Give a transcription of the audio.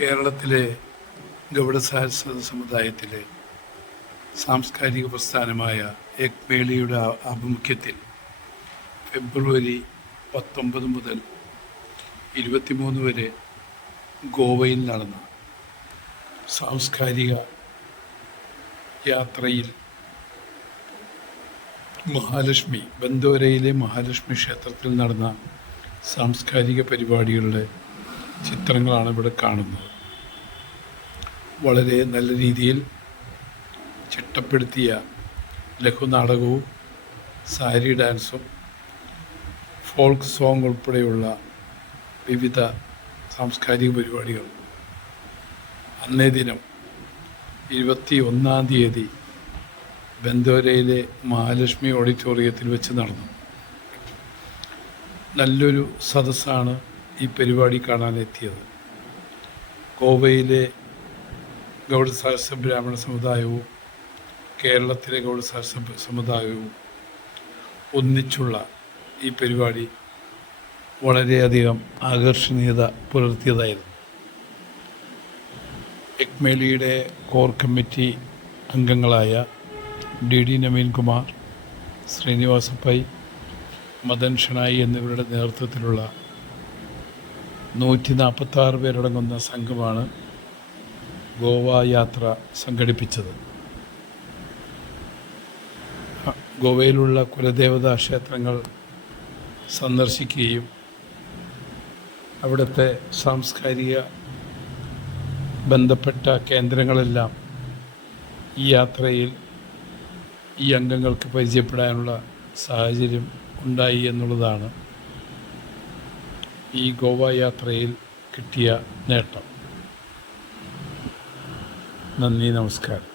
കേരളത്തിലെ ഗൗഡസാരസ്വത സമുദായത്തിലെ സാംസ്കാരിക പ്രസ്ഥാനമായ എക്മേളിയുടെ ആഭിമുഖ്യത്തിൽ ഫെബ്രുവരി 19 മുതൽ 23 വരെ ഗോവയിൽ നടന്ന സാംസ്കാരിക യാത്രയിൽ ബന്ദോരയിലെ മഹാലക്ഷ്മി ക്ഷേത്രത്തിൽ നടന്ന സാംസ്കാരിക പരിപാടികളുടെ ചിത്രങ്ങളാണ് ഇവിടെ കാണുന്നത്. വളരെ നല്ല രീതിയിൽ ചിട്ടപ്പെടുത്തിയ ലഘുനാടകവും സാരി ഡാൻസും ഫോൾക്ക് സോങ് ഉൾപ്പെടെയുള്ള വിവിധ സാംസ്കാരിക പരിപാടികൾ അന്നേ ദിനം 21-ാം തീയതി ബന്ദോരയിലെ മഹാലക്ഷ്മി ഓഡിറ്റോറിയത്തിൽ വെച്ച് നടന്നു. നല്ലൊരു സദസ്സാണ് ഈ പരിപാടി കാണാനെത്തിയത്. ഗോവയിലെ ഗൗഡസാരസ്വത ബ്രാഹ്മണ സമുദായവും കേരളത്തിലെ ഗൗഡസാരസ്വത സമുദായവും ഒന്നിച്ചുള്ള ഈ പരിപാടി വളരെയധികം ആകർഷണീയത പുലർത്തിയതായിരുന്നു. എക്മേലിയുടെ കോർ കമ്മിറ്റി അംഗങ്ങളായ DD നവീൻ കുമാർ, ശ്രീനിവാസ പൈ, മദൻ ഷണായി എന്നിവരുടെ നേതൃത്വത്തിലുള്ള 146 പേരടങ്ങുന്ന സംഘമാണ് ഗോവ യാത്ര സംഘടിപ്പിച്ചത്. ഗോവയിലുള്ള കുലദേവതാ ക്ഷേത്രങ്ങൾ സന്ദർശിക്കുകയും അവിടുത്തെ സാംസ്കാരിക ബന്ധപ്പെട്ട കേന്ദ്രങ്ങളെല്ലാം ഈ യാത്രയിൽ ഈ അംഗങ്ങൾക്ക് പരിചയപ്പെടാനുള്ള സാഹചര്യം ഉണ്ടായി എന്നുള്ളതാണ് ഈ ഗോവ യാത്രയിൽ കിട്ടിയ നേട്ടം. നന്ദി, നമസ്കാരം.